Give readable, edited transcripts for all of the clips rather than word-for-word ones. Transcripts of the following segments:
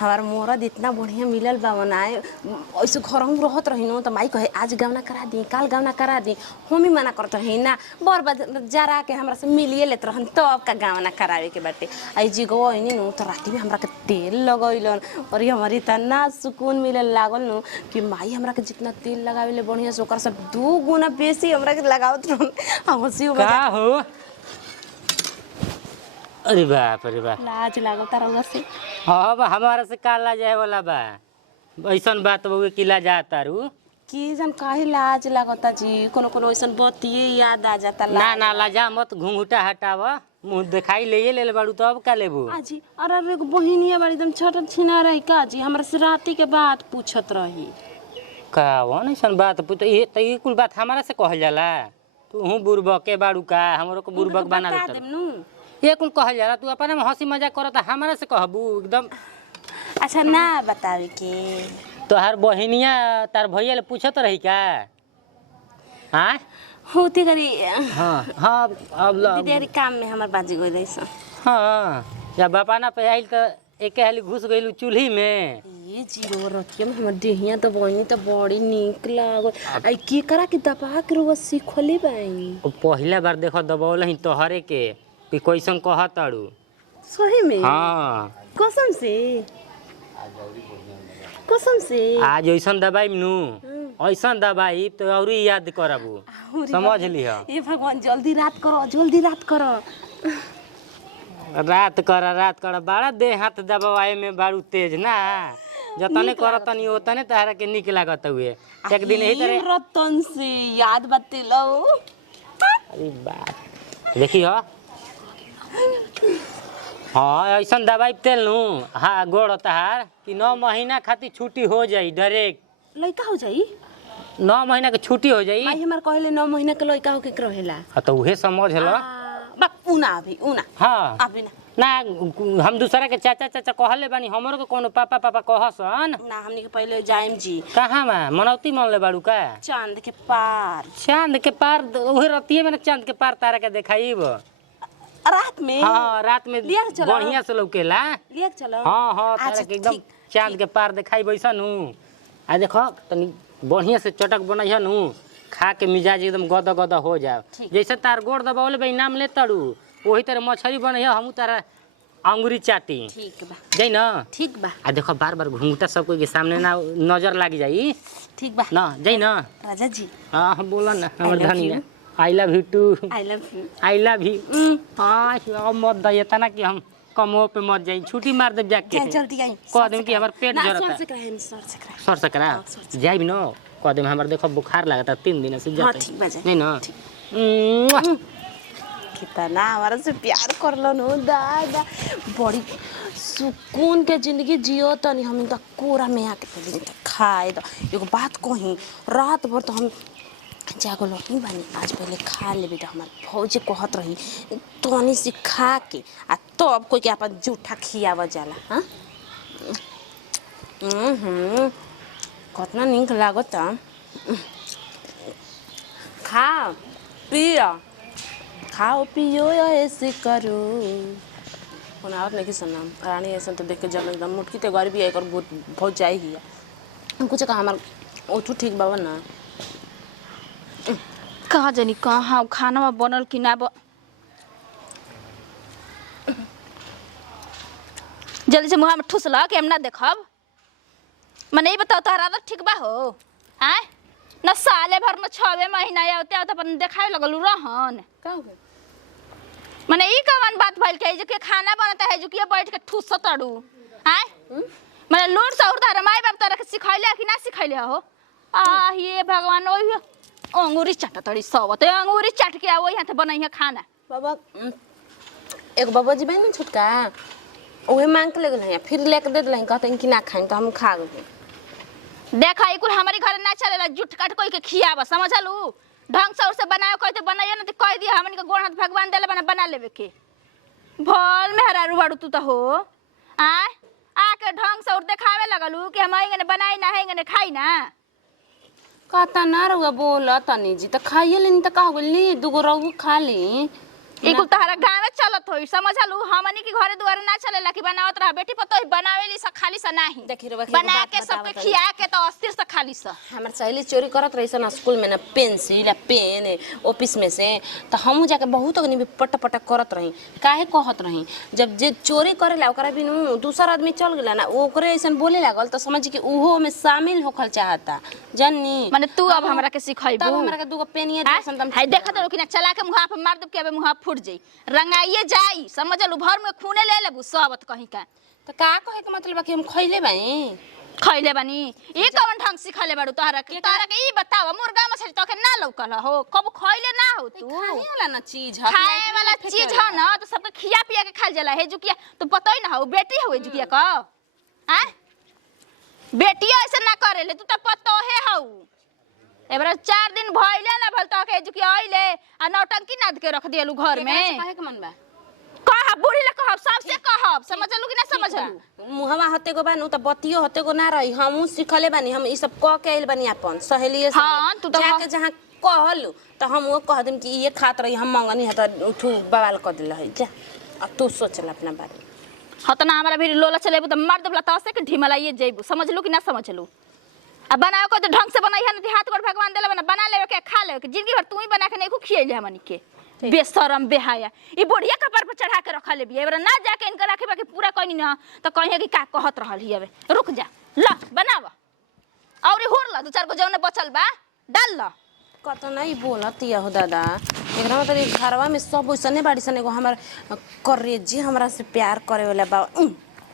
हमार मोरद इतना बढ़िया मिलल बा बनाए ऐसे घर हम रहत रही न तो माई कहे आज गवना करा दी काल गवना करा दी हम ही मना करत रही ना बर्बाद जरा के हमरा से मिलिए लेत रहन तो अब का गवना करावे के बाटे आई जी गो इनी नु तो राती में हमरा के तेल लगइलन और हमारी इतना सुकून मिलल लागल नु कि माई हमरा के जितना तेल लगावेले बढ़िया से ओकर सब 2 गुना बेसी हमरा के लगावत रहन हंसी का हो अरे बाप रे बाप लाज लागता रउआ से हाँ बा हमारा से काला जाए वाला बा ऐसन बात बउए किला जाता रू की जन काहे लाज लागता जी कोनो कोनो ऐसन बतिये याद आ जाता ना ना लाजा मत घुंघुटा हटाव मुंह दिखाई ले बाड़ू तो अब का लेबू आजी अरे एगो बहिनिया बड़ी एकदम छोट छिना रही का जी हमरा से राती के बात पूछत रही कावन ऐसन बात पूछ ये त ये कुल बात हमारा से कहल जाला तू हूं बुरबक के बाड़ू का हमरो को बुरबक बना देत ये कुल कहल जाला तू अपने में हंसी मजाक करत हमारा से कहबू एकदम अच्छा ना बतावे के तोहार बहिनिया तार भैया ले पूछत रही का हां होती करी हां हां अब दीदी काम में हमर बाजी गई रही स हां या बापा ना पे आइल त एके हाली घुस गइलू चूल्ही में ये जीरो रतिया में हमर देहिया तो बहिनी तो बड़ी नीक लागल आई के करा के दबा के रुआ सीखले बाई ओ पहिला बार देखो दबावल ही तोहरे के कि कैसन कहताड़ू सही में हां कसम से आज ऐसन दबाई नु ऐसन दबाई तो और याद करबू समझ लिह ए भगवान जल्दी रात करो रात कर बड़ा दे हाथ दबाए में बारू तेज ना जतने करतनी ओतने तहरा के निक लागत हुए एक दिन यही तरह रतन से याद बतेलो अरे बाप देखी हो हाँ ऐसा दवाई तेल नू हाँ गोड़ तहार कि 9 महीना खातिर छुट्टी हो जाई डायरेक्ट लड़का हो जाई 9 महीना के छुट्टी हो जाई भाई हमार कहले 9 महीना के लड़का हो के रहेला तो उहे समझ लो बा उना हाँ अभी ना हम दूसरा के चाचा कहले बानी हमरो के कोनो पापा कहसन ना हमनी के पहले जाइम जी कहां में मनौती मन ले बाड़ू का चांद के पार उहे रतिये में चांद के पार तारा के देखाईब रात में हाँ रात में बढ़िया से लौकेला लिया चलो हाँ तारा के एकदम चांद के पार देखाई बैसा नु आ देखो तनी बढ़िया से चटक बनैया नु खा के मिजाज एकदम गद हो जाए जैसे तार गोड़ दबावले भाई नाम ले तड़ू वही तरह मछली बनैया हमू तारा अंगूरी चाटी ठीक बा जाई ना ठीक बा आ देखो बार घूंघटा सब कोई के सामने ना नजर लाग जाई ठीक बा ना जाई ना राजा जी हां बोला ना हमर Dhaniya I love you too I love you हां मत दे तना कि हम कमो पे मत जाई छुट्टी मार दे जाके जल्दी आई कह देम कि हमर पेट जरता सर से करा जाई न कह देम हमर देखो बुखार लागता 3 दिन से जाता ठीक बा नहीं ना कितना हमारा से प्यार करलो नो दादा बड़ी सुकून के जिंदगी जियो तनी हम इनका कोरा में आके पहले खाए तो एगो बात कही रात भर तो हम जागो नहीं बानी आज पहले खा ले बेटा हमार भौजी कहत रही तोनी से खा के आ तो अब कोई के अपन जूठा खियावा जाला हां कितना नीक लागता खाओ पियो ऐसे करो बनावत नहीं सुनना रानी ऐसा तो देख के जब एकदम मुटकी ते गरीबी है बहुत जाएगी कुछ कहा हमार ओठू ठीक बाबा ना कहाँ जानी कहाँ खाना में बनल कि ना जल्दी से मुँह में ठूस ला कि हम ना देखब मैंने बताओ तोहरा आदत ठीक बा हो आय न साले भर न 6 महीना आते अपन देखावे लगलू रहन का हो मैंने ई कवन बात भइल के जो खाना बनता है जो कि बैठ के ठूस तड़ू आय मैंने लूट सौरदार माई बाप तोरा के सिखैले कि ना सिखैले हो आ ये भगवान ओही अंगूरी चाट तड़ी सब तो अंगूरी चाट के आवो यहाँ बनैया खाना बाबा एक बाबा जी बहन छोटका ओहे मांग के ले गए फिर लेके दे दिल कहते कि ना खाएं तो हम खा गए देखा कुल हमारे घर ना चलेला जुट काट कोई के खियाबा समझलू ढंग से उसे बनाओ कहते बनाइए ना तो कह दिया हमन के गोड़ हाथ भगवान देले बना लेवे के भल में हरारू बाड़ू तू तो हो आके ढंग से और देखावे लगलू कि हम आएंगे बनाई ना है खाई ना कहता ना रहुआ बोला तनी जी तो खाइए लेनी तो कहा ली दूगो रहू खा ली ई कुल तहरा गांव में चलत होई समझलू हमनी के घरे दुआरे ना चलेला कि बनावत रह बेटी पतो बनावेली स खाली स नाही देखी रे बा बना के सबके खिया के तो अस्थिर से खाली स हमार सहेली चोरी करत रही सन स्कूल में ना पेंसिल पेन ऑफिस में से तो हम जाके बहुत अग्नि पट पट करत रही काहे कहत रही जब जे चोरी करेला ओकरा बिनु दूसरा आदमी चल गेला ना ओकरे ऐसन बोले लागल तो समझ के उहो में शामिल होखल चाहता जन्नी माने तू अब हमरा के सिखाइबू तब हमरा के दूगो पेनिया जैसन दम हाय देखत रहो कि ना चला के मुहा पे मार दब के मुहा फूट जाई रंगाइए जाई समझलू भर में खूने ले लेबू सबत कहीं का तो का कहे के मतलब कि हम खइले बाई खइले बानी ई कौन ढंग सिखले बाड़ू तोहरा के ई बताव मुर्गा मछली तो के ना लौकल हो कब खइले ना हो तू खाए वाला ना चीज है खाए वाला चीज है ना तो सबके खिया पिया के खाल जाला है जुकिया तो पतो ही ना हो बेटी हो जुकिया का हैं बेटी ऐसे ना करेले तू तो पतो है हो एबरा 4 दिन भइले ना भल तो के जुकिया आइले आ नौटंकी नाद के रख दियलू घर में कहे के मन बा कह बुढ़ी ले कहब सबसे कहब समझलू कि ना समझलू मुहवा हते को बानू त बतियो हते को ना रही हमहू सिखले बानी हम ई सब कह के आइल बानी अपन सहेलिए से हां तू तो जाके जहां कहलू त हम वो कह देम कि ये खात रही हम मंगनी है त उठू बवाल कर दिल है जा अब तू सोचल अपना बारे हतना हमरा भी लोला चलेबू त मार देबला त से कि ढिमलाइए जइबू समझलू कि ना समझलू अब बनाओ को तो ढंग से बनाई है ना हाथ पर भगवान देले बना लेवे के खा लेवे के जिंदगी भर तू ही बना के नहीं को खियले हमनी के बेशरम बेहाया ई बुढ़िया कपार पर चढ़ा के रखा ले बिया एबरा ना जाके इनका रखे बाकी पूरा कहीं ना तो कहीं कि का कहत रहल ही अबे रुक जा ला बनावा और होर ला 2-4 गो जौन बचल बा डाल ला कत नहीं बोलती हो दादा एकरा मतलब घरवा में सब ओइसने बाड़ी सन एगो हमर करेजी हमरा से प्यार करे वाला बा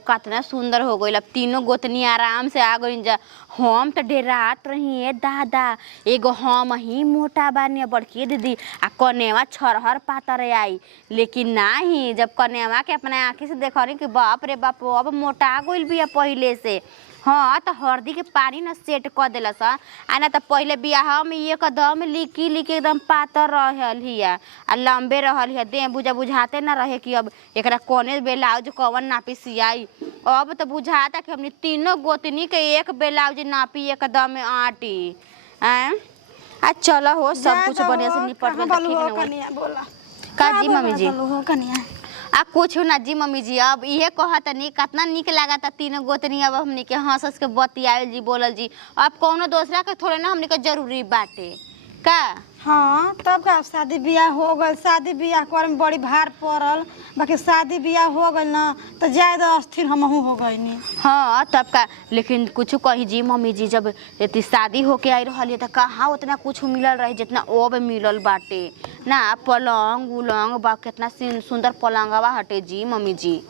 कितना सुंदर हो गई। अब तीनों गोतनी आराम से आ गई जा। हम तो डेरात रही दादा एगो हम ही मोटा बानी बड़की दीदी आ कनेवा छरहर पातर आई, लेकिन नाही जब कनेवा के अपने आँखी से देख रही कि बाप रे बाप अब मोटा गई बिया पहले से। हाँ तो हल्दी के पानी न सेट कर दिलस आ ना तो पहले बियाह में एकदम लिकी लिकी एकदम पातर रहल हिया आ लंबे रहल हिया, देह बुझा बुझाते ना रहे कि अब एकरा कोने ब्लाउज कवन नापी सियाई। अब तो बुझाता कि हमने तीनों गोतनी के एक ब्लाउज नापी एकदम आटी हैं। आ चलो हो सब कुछ बढ़िया से निपट गइल। का जी मम्मी जी आ कुछ ना जी मम्मी जी। अब इहे कहत नहीं कितना निक लागता तीनों गोतनी अब हमनी के हंस हंस के बतियावल जी बोलल जी। अब कौनो दूसरा के थोड़े ना हमनी के जरूरी बाटे का। हाँ तब का शादी ब्याह हो गल, शादी ब्याह करे में बड़ी भार पड़ल, बाकी शादी ब्याह हो गल ना तो ज्यादा अस्थिर हमहू हो गईनी। हाँ तब का लेकिन कुछ कही जी मम्मी जी जब इतनी शादी होके आई रही तो कहाँ उतना कुछ मिलल रही जितना अब मिलल बाटे ना। पलंग उलंग बा कितना सुंदर पलंगवा हटे जी मम्मी जी।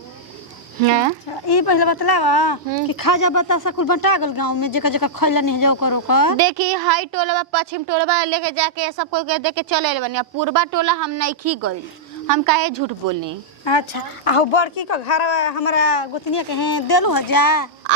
अच्छा ई पहले बतलावा कि खाजा बतासा कुल बंटा गल गांव में जेका जेका खइला नहीं जाओ करो का। देखी हाई टोलबा पश्चिम टोलबा लेके जाके सब कोई के देके चले बनी। पूर्वा टोला हम नहीं खी गई, हम काहे झूठ बोलनी। अच्छा आहु बड़की का घर हमारा गोतनिया के हैं देलू ह जा।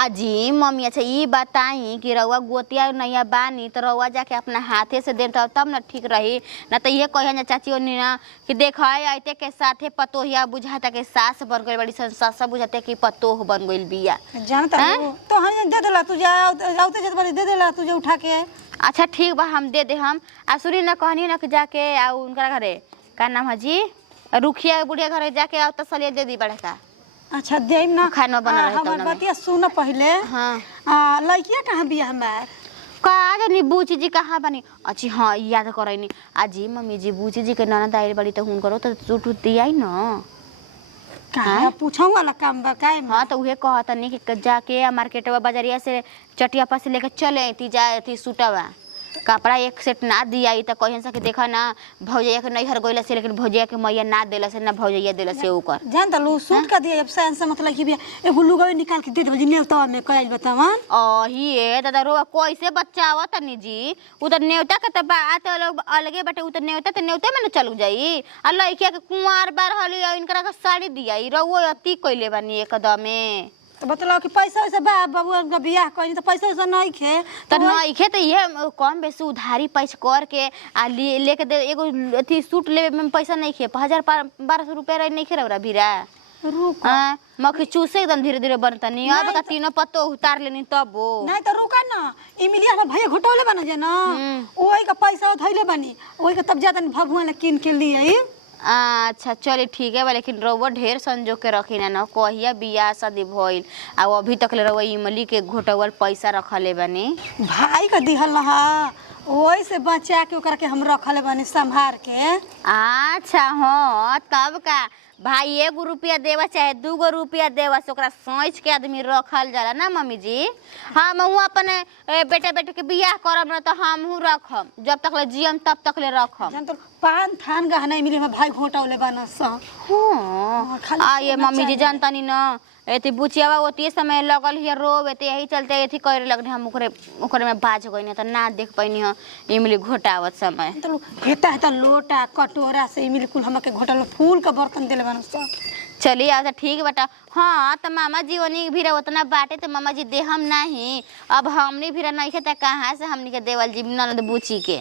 अजी मम्मी अच्छा ये बताई कि रउआ गोतिया नैया बानी तो रउआ जाके अपना हाथे से दे तब ना ठीक रही ना। तो ये कहे ना चाची ओनी ना कि देख आयते के साथे पतोहिया बुझाता के सास बन गई बड़ी सास बुझाते कि पतोह बन गई बिया जानता तो हम दे देला तू जा आउते जत बड़ी दे देला तू उठा के। अच्छा ठीक बा हम दे दे। हम सुनी ना कहनी ना कि जाके आ उनका घरे का नाम है जी रुखिया बुढ़िया घरे जाके आओ तसलिया दे दी बड़का। अच्छा देम ना खाना बना रहे हमर बतिया सुन पहले। हाँ लड़किया कहाँ बिया हमार का जानी बूची जी कहाँ बनी। अच्छी हाँ याद करनी अजी मम्मी जी बूची जी के ननद आइल बड़ी तो हुनकरो तो सूट दिया न कहाँ पूछूं वाला काम बा काहे। हाँ तो उहे कहता नहीं कि जाके मार्केटवा बाजारिया से चटिया पास से लेके चले थी जा थी सूटवा कपड़ा एक सेट ना दिया तो कहीं से देखा ना भौजैया के नैहर गइला से, लेकिन भौजैया के मैया ना देला से ना भौजैया देला से ओकर जानता लो सूट का दिया अब सैन से मतलब कि एगो लुगावे निकाल के दे दे नेवता में कइल बतावन। ही ए दादा रो कैसे बच्चावा तनी जी उ त नेवता के त बात अलगे बाटे। उ त नेवता में न चल जाई आ लइकिया के कुंवार बार हली इनकरा के साड़ी दिया रउओ अति कइले बानी एकदमे। तो बतलाओ कि पैसा वैसे बा बाबू का बियाह करी तो पैसा वैसा नहीं खे तो नहीं खे तो ये कम बेसी उधारी पैसा कर के आ लेके दे एगो अथी सूट लेवे में पैसा नहीं खे 1000-1200 रुपया रही नहीं खे रहा भीरा रुक मक्खी चूसे एकदम धीरे धीरे बनता नहीं। अब का तीनों पत्तो उतार लेनी तब वो नहीं तो रुका ना इमिलिया हमर भैया घोटौले बना जे ना ओही का पैसा धइले बनी ओही का तब जातन भगवान किन के लिए अच्छा चलिए ठीक है बा, लेकिन रउआ ढेर संजो के रखी ना कहिया बियाह शादी भइल आ अभी तक ले रउआ इमली के घोटवल पैसा रखले बानी। भाई का दिहल रहा वही से बचा के ओकरा के हम रखले बानी संभार के। अच्छा हाँ तब का भाई 1 रुपया देवा चाहे 2 रुपया देवा से ओकरा सोच के आदमी रखल जाला ना मम्मी जी। हम अपने बेटा बेटे के बियाह करब ना तो हमहू रखम, जब तक ले जियम तब तक ले रखम। जान तो पान थान गहना मिले में भाई घोटौले बनस। हाँ खाली आये सोना मम्मी जी चाहिए। जानतानी न एती बुचियावा ओती समय लगल हिय रोब एते यही चलते एथी करे लगने हम ओकरे में बाज गइनी त ना देख पैनी ह इमली घोटावत समय। तो हेता हेता लोटा कटोरा से मिले कुल हमके घोटल फूल का बर्तन देले बनस। चलिए अच्छा ठीक बटा। हाँ तो मामा जी ओनी भी उतना बाटे तो मामा जी दे हम नहीं, अब हमनी भी नहीं खे त कहाँ से हमनी के देवल जी ननद बुची के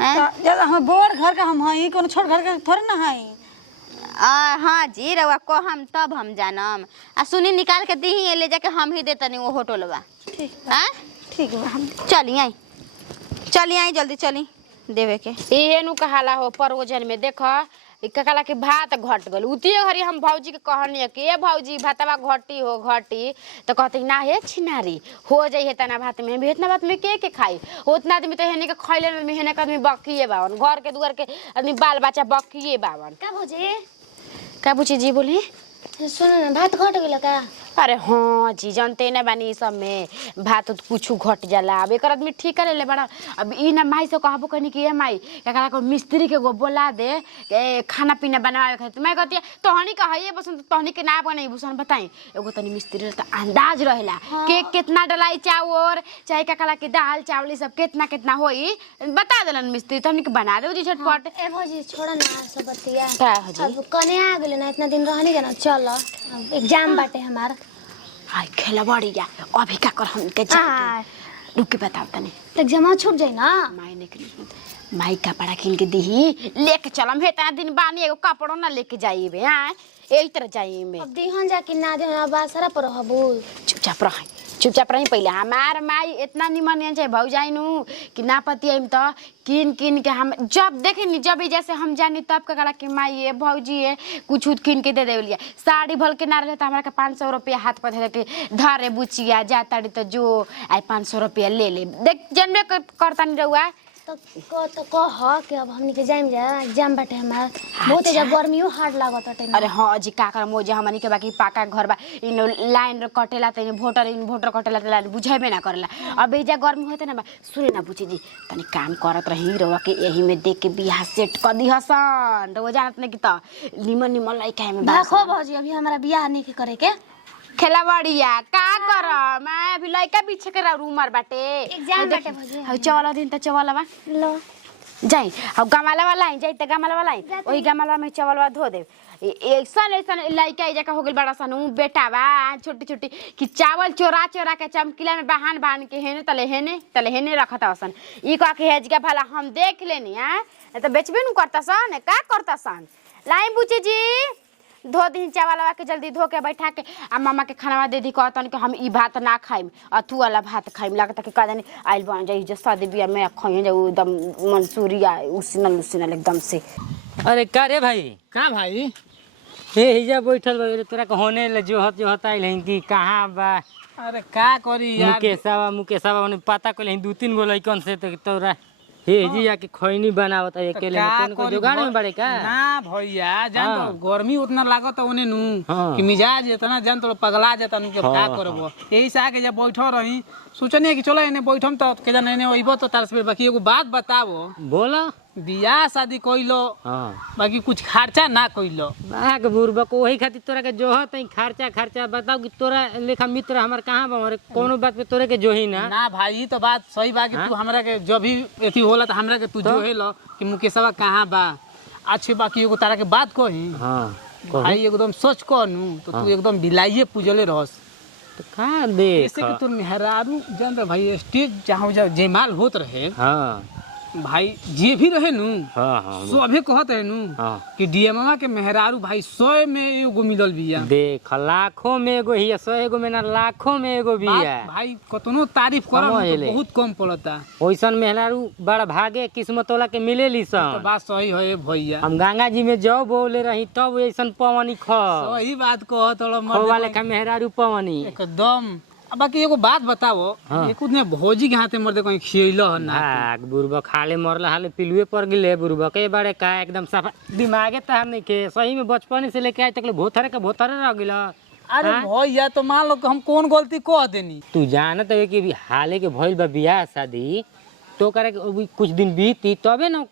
हैं। जब हम बोर घर का हम हई कोनो छोट घर के थोड़े ना हई। हाँ जी रउआ को हम तब हम जानम आ सुनी निकाल के दी ले जाके हम ही देतनी वो होटलवा। ठीक हैं ठीक बा हम चली आई जल्दी चली देवे के। इहे नु कहाला हो परोजन में देख कला के भात घट गल उतिये घरी हम भौजी के कहनी कि ए भौजी भातवा घटी हो घटी तो कहते ना हे छिनारी हो जाई है तना भात में इतना भात में के खाई उतना आदमी तो हेने के खइले में हेने के आदमी बकिए बावन घर के दुआर के आदमी बाल बच्चा बकिए बावन। का बुझे जी बोली सुनो ना भात घट गेल का? अरे हाँ जी जानते ना बानी सब में भात कुछ घट जाला। अब एक आदमी ठीक ले बड़ा। अब ई ना माई से कहबो कनी कि ए माई एकरा को मिस्त्री के गो बोला दे खाना पीना बनावे खातिर। मैं कहती तोहनी का है बसन तोहनी के ना बने बुसन बताई एगो तनी मिस्त्री त अंदाज रहेला के कितना डलाई चाउर चाहे ककला के दाल चावल सब कितना कितना होई बता देलन मिस्त्री तोहनी के बना दे जी झटपट। ए भौजी छोड़ ना सब बतिया। का हो जी अब कने आ गेले ना इतना दिन रहनी के ना चल एग्जाम बाटे हमार। हाय खेला बढ़िया अभी का कर हम के जाए रुक के बताओ तनी एग्जाम छूट जाई ना। माई ने माई कपड़ा किन के दीही लेके चलम हे तना दिन बानी एगो कपड़ो ना लेके जाइबे। हां एही तरह जाइबे अब दिहन जा कि ना दिहन अब सारा पर रहबू। चुपचाप रही पहले हमार माई इतना निमन चाहे भौजाई नु कि ना पति आइम तो किन के हम जब देखे नी जब जैसे हम जानी तब का करा कि माई है भौजी है कुछ किन के दे देवलिया साड़ी भल के ना रहे तो हमरा के 500 रुपया हाथ पर धरे धरे बुचिया जाताड़ी तो जो आई 500 रुपया ले देख जनबे करता नहीं रहुआ तो कह कि अब हमनी के जाइम जा एग्जाम बाटे हमार बहुत एजा गर्मियो हार्ड लागत अटे। अरे हाँ जी का कर मोजे हमनी के बाकी पाका घर बा इन लाइन कटेला त वोटर कटेला त लाइन बुझेबे ना करला। अब एजा गर्मी होते ना बा सुने ना बुची जी तनी काम करत रही रवा के यही में देख के बियाह सेट कर दी हसन तो जानत नहीं कि त निमन लइका में देखो भौजी अभी हमारा बियाह नहीं के करे के खेला बढ़िया का कर मैं अभी लइका पीछे के उमर बाटे एग्जाम बाटे भौजी। हौ चवला दिन त चवला बा लो जाई हौ गमाला वाला जाई त गमाला वाला ओही गमाला में चवलवा धो दे। ऐसा लइका एजा हो गेल बड़ा सन बेटा बा छोटी छोटी कि चावल चोरा के चमकीला में बहान के हेने तले हेने रखता सन ई कह के हेजगा भला हम देख लेनी है तो बेचबे नु करता सन का करता सन लाई बुचे जी धो दी चावलवा के जल्दी धो के बैठा के आ मामा के खाना दे दी कहतन कि हम ई भात ना खाइम अथु वाला भात खाइम लगता कि कहनी आइल बन जाई जो शादी बियाह में खाइए जो एकदम मंसूरिया उसिनल एकदम से। अरे का रे भाई का भाई हे हिजा बैठल बा तोरा के होने ले जोहत आइल हैं कि कहाँ बा। अरे का करी यार मुकेशवा ने पता कइल हैं 2-3 गो लइकन से तो तोरा हे जी या के खैनी बनावत है अकेले में कोन जुगाड़ में बड़े का ना भैया जान तो गर्मी उतना लागत ओने नु कि मिजाज इतना जान तो पगला जाता नु के का करबो यही से आके जब बैठो रही सोचनी कि चलो एने बैठम तो के जाने एने ओइबो तो तार से बाकी एगो बात बतावो बोला बियाह शादी कइलो बाकी कुछ खर्चा ना कइलो बाग बुरबा को वही खातिर तोरा के जोहत है खर्चा बताओ कि तोरा लेखा मित्र हमर कहां बा हमरे कोनो बात पे तोरे के जोही ना ना भाई तो बात सही बा कि तू हमरा के जब भी एथी होला त हमरा के तू जोहे लो कि मुकेशवा कहां बा अच्छे बाकी एगो तारा के बात कही भाई एकदम सोच कहनु तो तू एकदम ढिलाइए पूजले रहस तो का देख जैसे कि तू मेहरारू जान रे भाई स्टेज जहां जयमाल होत रहे भाई जे भी रहे नु हाँ हाँ सभे कहत है नु हाँ। कि डीएमवा के मेहरारू भाई 100 में एगो मिलल बिया। देख लाखों में एगो हिया 100 एगो में ना लाखों में एगो भी है। भाई कतनो तारीफ करब समझ तो ले। बहुत कम पड़ता। ओइसन मेहरारू बड़ा भागे किस्मत वाला के मिलेली तो सन। बात सही है भैया। हम गंगा जी में जब बोले रही तब ऐसन पवनी सही बात कहत खवा लेखा मेहरारू पवनी एकदम। अब बाकी एगो बात बताओ एक ने भौजी के हाथे मरदे कहीं खियैलो ह ना भाग बुरबा खाले मरला हाले पिलुए पर गिले बुरबा के बारे का एकदम सफा दिमागे तहर नहीं के सही में बचपन से लेके आज तक भोथरे के भोथरे रह गिला। अरे भैया तो मान लो कि हम कौन गलती कह देनी। तू जानत है कि अभी हाले के भइल बा बियाह शादी तो करे कुछ दिन बीती तबे ना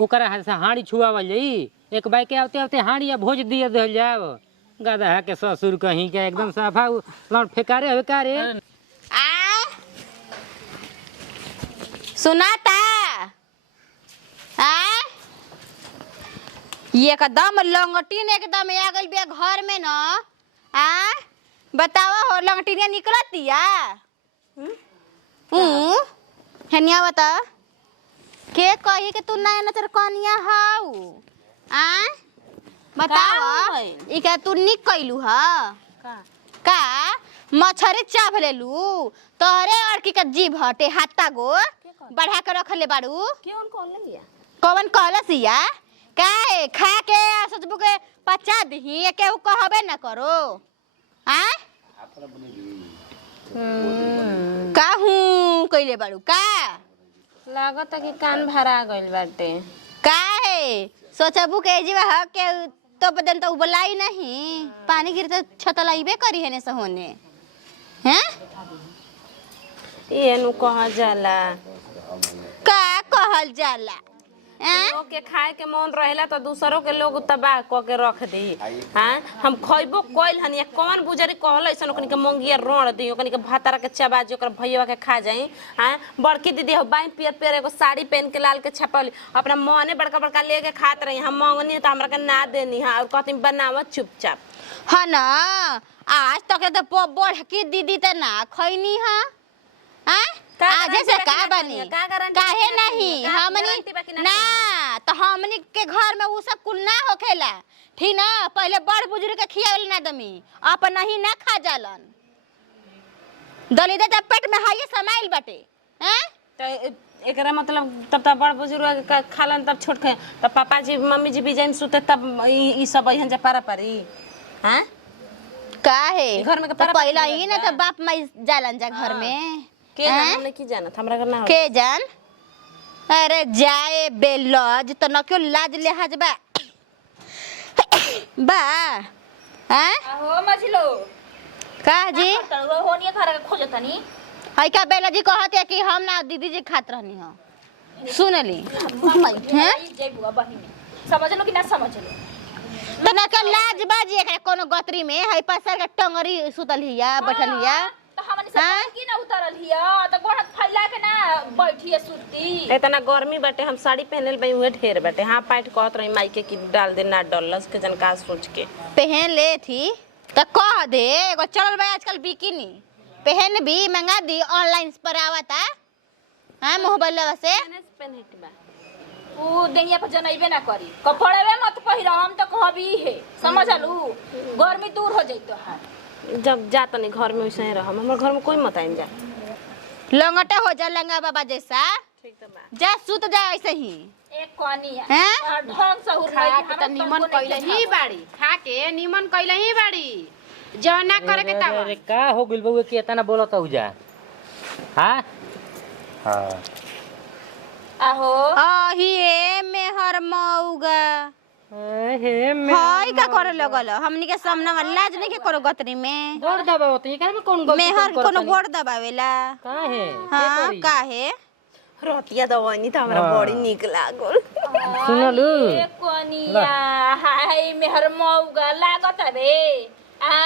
ओकरा हाड़ी छुआवल जाई। एक बाई के आते आते हाड़ी या भोज दिया दे जाओ गधा के ससुर कहीं के एकदम साफा लौट फेकारे हवे का रे। आ सुनाता आ ये एकदम लंगटीन एकदम आ गइल बिया घर में न। आ बतावा हो लंगटीनिया निकलतिया हनिया बता के कही कि तू नया नचर कनिया हाउ। आ बतावा ई का तू निक कइलू ह का मछरी चाभ लेलू तोहरे अड़की का जीभ हटे हाथा गो बढ़ा के रख ले बाड़ू। कौन कहलसिया काहे खा के सोचबू के पचा दही के कहबे ना करो। आ काहू कइले बाड़ू का लागत कि कान भरा गइल बाटे। काहे सोचबू के जीवा ह के तो बदन तो उबलाई नहीं पानी गिर तो छतलाइबे करी है ने सहोने हैं। ये नु कहा जाला का कहल जाला लोग के खाए के मन रहेला तो दूसरों के लोग तबाह क के रख दी। हां हम खइबो कोइल हनी कौन बुजरी कहल ऐसन ओकनी के मंगिया रोण दी ओकनी के भातारा के चबा जो ओकर भैया के खा जाई। हां बड़की दीदी हो बाई पियर पियर एगो साड़ी पहन के लाल के छपली अपना मने बड़का बड़का लेके खात रही। हम मंगनी तो हमरा के ना देनी। हां और कहती बनाव चुपचाप है ना। आज तक तो बढ़ की दीदी त ना खैनी है। आज से का बनी काहे नहीं हमनी ना तो हमनी के घर में वो सब कुल ना होखेला ठीक ना। पहले बड़ बुजुर्ग के खियावल ना दमी अपन नहीं ना खा जालन दलिदा जब पेट में हाई समाइल बाटे। हैं तो एकरा मतलब तब बड़ बुजुर्ग के खालन तब छोट के तब पापा जी मम्मी जी भी जाइन सुते तब ई सब अहन जा पारा पारी। हां काहे घर में के तो पहला ही ना तो बाप माई जालन जा घर में के हमने की जानत हमरा करना के जान। अरे जाए बेलज तो न क्यों लाज लिहाज बा बा हैं हो मछलो का जी तो होनिया खरा के खोजतनी हई का बेला जी कहते कि हम ना दीदी जी खात रहनी हो सुनली हैं जेबुआ बहिनी समझलो कि ना समझलो तो न के लाज बाजी एकरा कोनो गतरी में हई पसर के टंगरी सुतल हिया बैठल हिया तो हमनी सब की ना उतरल हिया तो गोड़ हाथ फैला के ना बैठिए सुती। इतना गर्मी बाटे हम साड़ी पहनल बई उहे ढेर बाटे। हां पैंट कहत रही माई के कि डाल दे ना डलस के जनका सोच के पहन ले थी तो कह दे एगो चलल बा आजकल बिकिनी पहन भी मंगा दी ऑनलाइन पर आवता। हां मोबाइल से पहनत बा ऊ देंगिया पर जनइबे ना करी कपड़वे मत पहिरा हम तो कहबी है समझलू गर्मी दूर हो जइतो है। जब जा तनी घर में वैसे ही रह हमर घर में कोई मत आइन जा लंगटा हो जा लंगा बाबा जैसा ठीक तो बा जा सुत जा ऐसे ही एक कनिया हैं ढंग से उड़ खा के त निमन कइले ही बाड़ी खा के निमन कइले ही बाड़ी जो ना करे के तब अरे का हो गइल बउए के इतना बोलत हो जा। हां हां आहो आहिए मेहर मौगा हे हाय का करे लगल हमनी के सामने में लाज नहीं के करो गतरी में गोड़ दबावत है का में कौन गलती मेहर कोनो गोड़ दबावेला काहे हां काहे रोटिया दवानी तो हमरा बड़ी निक लागल। सुनलू एक कनिया हाय मेहर मौगा लागत रे आ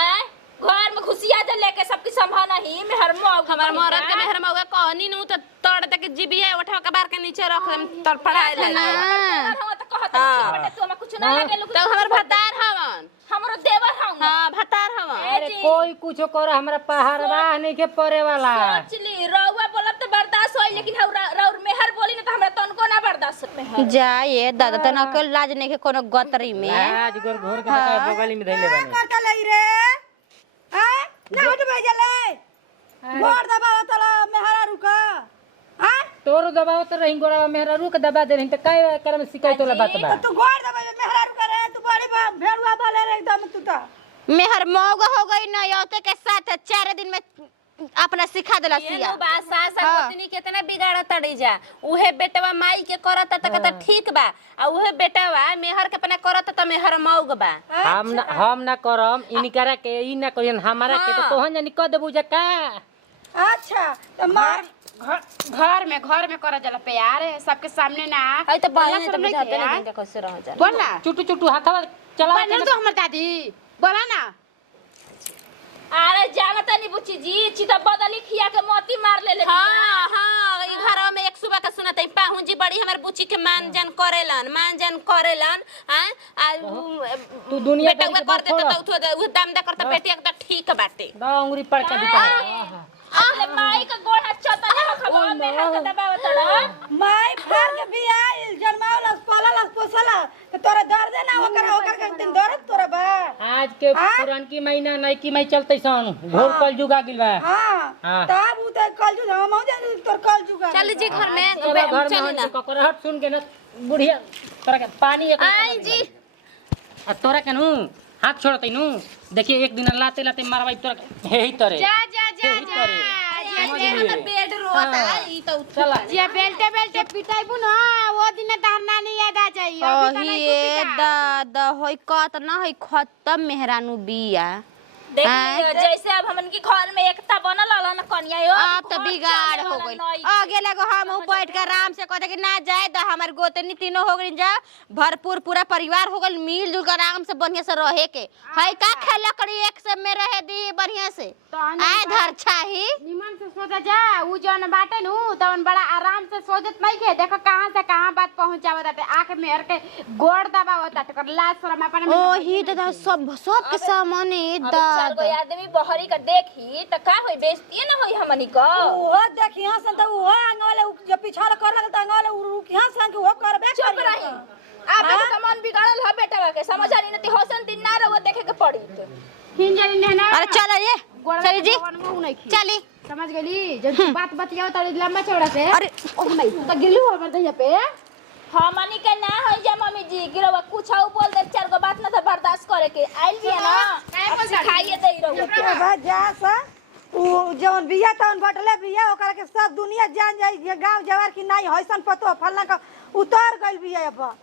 घर में खुशिया जे लेके सबकी संभाना ही मेहर मौगा हमर मरद के मेहर मौगा कहनी नु तो तोड़ दे के जीबिया उठा के बार के नीचे रख हम तर पढ़ाए ले हम तो कहत बेटे तू में कुछ ना लगे तो हमर भतार हवन हमरो देवर हवन हां भतार हवन। अरे कोई कुछो कर हमरा पहाड़वा नहीं के परे वाला सोचली रउआ बोलब तो बर्दाश्त होई लेकिन रउर मेहर बोली ना तो हमरा तनको ना बर्दाश्त में है जा ये दादा तन अकेल लाज नहीं के कोनो गतरी में आज गोर घोर के तका बगली में धइले बानी करता लई रे हां ना उठ भेजले गोड़ दबाव तला मेहरा रुका हां तोर दबाव त रही गोरा मेहरा रुक दबा दे रही त काय कर में शिकायत वाला बात बा तू गोड़ दबाव मेहरा रुका रे तू बड़ी भेड़ुआ बोले रे एकदम तू तो मेहर मौग हो गई न योते के साथ 4 दिन में अपना सिखा देला सिया बा सास गोतनी कितना बिगाड़ तड़ी जा उहे बेटवा माई के करत त ठीक बा आ उहे बेटवा मेहर के अपना करत त मेहर मौग बा हम ना करम इनकरा के ई ना कहिन हमारा के तो तोहन जानी क देबू जा का अच्छा तो मार घर में कर जाला प्यार सबके सामने ना है त बहन त बुझाते ना दिन कैसे रह जा बोल ना चुटू चुटू हाथवा चला बनल तो हमर दादी बोला ना अरे जानता नहीं बुच्ची जी चिता बदली खिया के मोती मार ले ले हां हां ई घर में एक सुबह का सुनत है पाहुन जी बड़ी हमर बुच्ची के मान जान करेलन हां आ तू दुनिया बेटा में कर देता त उ दाम दे करता बेटी एकदम ठीक बाटे दा अंगुरी पड़का दिखा अरे माई का गोड़ हाथ चता ना खबा में हाथ दबाव तड़ा माई फार के बिया जन्मावलस पाललस पोसलस तो तोरा दर्द ना होकर के दिन दर्द तोरा बा आज के पुरान की महीना नई की मई चलते सन घोर कल जुगा गिल बा हां तब उ त कल जुग हम हो जाए तोर कल जुग चल जी घर में चल ना ककरहट सुन के ना बुढ़िया तोरा के पानी एक आई जी आ तोरा के नु हाथ छोड़तै नु देखिए एक दिन लाते लाते मारवाई तोरा हे ही तरे जा हमर बेड रोता ई तो चला जे बेल्टे पिटाइबू ना वो दिन तारना नहीं याद आ जाई ओही ए दादा होई कत ना होई खत्म मेहरानू बिया देख लियो, जैसे अब हमन की घर में एकता बनल रहल न कन्या यो अब तो बिगाड़ हो गइल आगे लगो हम बैठ के आराम से कहते कि ना जाए तो हमार गोतनी तीनों हो गई जा भरपूर पूरा परिवार हो गइल मिल जुल कर आराम से बढ़िया से रहे के है का खेला करी एक से में रहे दी बढ़िया से आए धर छाही निमन से सोचा जा उ जन बाटे नु तवन बड़ा आराम से सोचत नहीं के देखो कहां से कहां बात पहुंचावत बाटे आके मेहर के गोड़ दबावत बाटे कर लाज शरम अपन ओही दादा सब के सामने चार गो आदमी बहरी का देखी त का होई बेइज्जती न होई हमनी को ओ देखी हसन त ओ आंगवाले जो पिछाड़ कर लगल त आंगवाले रुकी हसन के वो करबे चुप रही आपे तो मन बिगाड़ल है बेटा के समझ आनी नती हसन दिन ना रहो देखे के पड़ी हिंजरी ने ना अरे चल ये चली जी चली समझ गेली जब बात बतियाओ त लंबा चौड़ा से अरे ओ नहीं त गिल्लू हमर दहिया पे हमनी के ना होई जा मम्मी जी गिरवा कुछ आउ बोल दे चार गो बात ना त बर्दाश्त करे के आइल भी है ना अब सिखाइए दे रहो के बाद जा सा उ जवन बिया तवन बटले बिया ओकरा के सब दुनिया जान जाई गांव जवार की नहीं हसन पतो फलना का उतर गइल बिया अब